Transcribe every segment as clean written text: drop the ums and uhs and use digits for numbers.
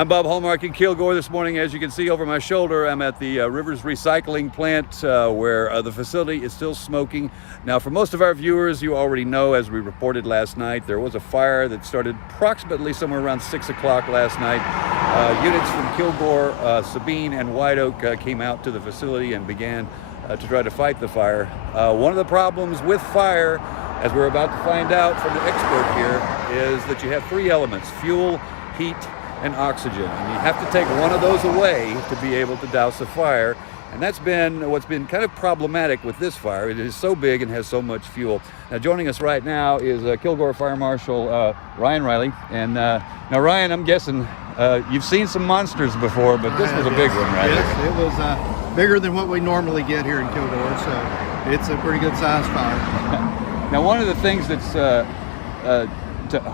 I'm Bob Hallmark in Kilgore this morning. As you can see over my shoulder, I'm at the Rivers Recycling Plant where the facility is still smoking. Now, for most of our viewers, you already know, as we reported last night, there was a fire that started approximately somewhere around 6 o'clock last night. Units from Kilgore, Sabine, and White Oak came out to the facility and began to try to fight the fire. One of the problems with fire, as we're about to find out from the expert here, is that you have three elements: fuel, heat, and oxygen, and you have to take one of those away to be able to douse a fire. And that's been what's been kind of problematic with this fire. It is so big and has so much fuel. Now, joining us right now is Kilgore Fire Marshal Ryan Riley. And now, Ryan, I'm guessing you've seen some monsters before, but this was a big one, right? Yes, it was bigger than what we normally get here in Kilgore, so it's a pretty good sized fire. Now, one of the things that's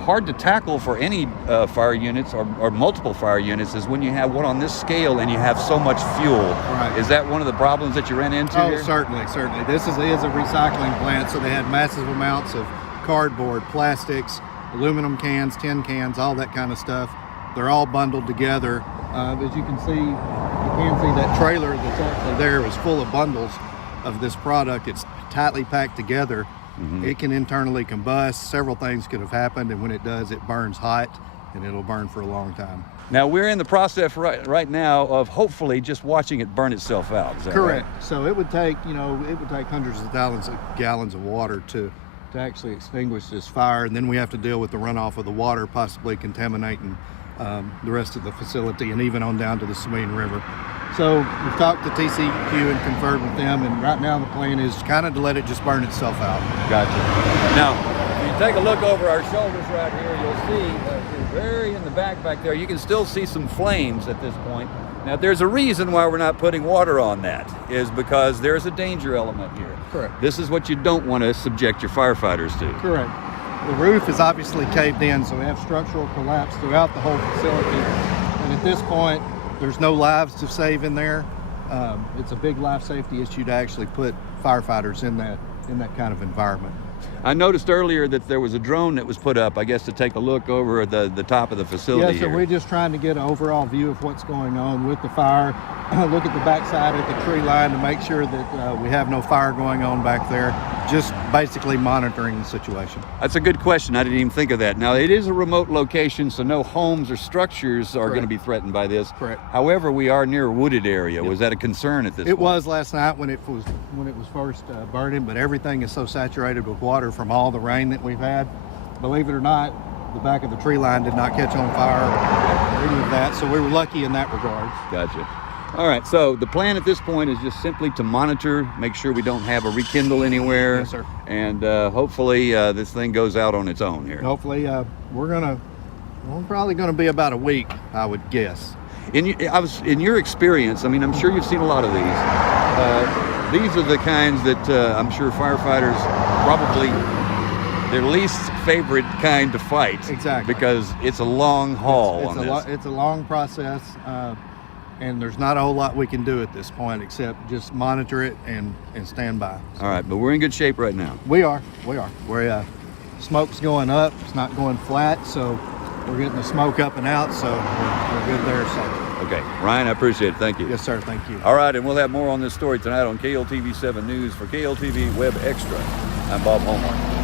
hard to tackle for any fire units or multiple fire units is when you have one on this scale and you have so much fuel. Right. Is that one of the problems that you ran into here? Certainly. This is a recycling plant, so they had massive amounts of cardboard, plastics, aluminum cans, tin cans, all that kind of stuff. They're all bundled together. As you can see that trailer that's actually there is full of bundles of this product. It's tightly packed together. Mm-hmm. It can internally combust. Several things could have happened, and when it does, it burns hot, and it'll burn for a long time. Now, we're in the process right now of hopefully just watching it burn itself out. Is that correct? Right? So it would take, hundreds of gallons of water to actually extinguish this fire, and then we have to deal with the runoff of the water, possibly contaminating the rest of the facility, and even on down to the Sabine River. So we've talked to TCQ and conferred with them, and right now the plan is kind of to let it just burn itself out. Gotcha. Now, if you take a look over our shoulders right here, you'll see very in the back there, you can still see some flames at this point. Now, there's a reason why we're not putting water on that, is because there's a danger element here. Correct. This is what you don't want to subject your firefighters to. Correct. The roof is obviously caved in, so we have structural collapse throughout the whole facility, and at this point, there's no lives to save in there. It's a big life safety issue to actually put firefighters in that kind of environment. I noticed earlier that there was a drone that was put up, I guess, to take a look over the top of the facility. Yeah, so we're just trying to get an overall view of what's going on with the fire. Look at the backside at the tree line to make sure that we have no fire going on back there. Just basically monitoring the situation. That's a good question. I didn't even think of that. Now, it is a remote location, so no homes or structures are going to be threatened by this. Correct. However, we are near a wooded area. Yep. Was that a concern at this point? It was last night when it was first burning, but everything is so saturated with water from all the rain that we've had. Believe it or not, the back of the tree line did not catch on fire or any of that, so we were lucky in that regard. Gotcha. All right, so the plan at this point is just simply to monitor, make sure we don't have a rekindle anywhere. Yes, sir. And hopefully this thing goes out on its own here. Hopefully, we're probably gonna be about a week, I would guess. In your experience, I mean, I'm sure you've seen a lot of these. These are the kinds that I'm sure firefighters probably their least favorite kind to fight. Exactly. Because it's a long haul on this. It's a long process. And there's not a whole lot we can do at this point except just monitor it and stand by. All right, but we're in good shape right now. We are. Smoke's going up, it's not going flat, so we're getting the smoke up and out, so we're good there. So. Okay, Ryan, I appreciate it. Thank you. Yes, sir. Thank you. All right, and we'll have more on this story tonight on KLTV 7 News. For KLTV WebXtra, I'm Bob Hallmark.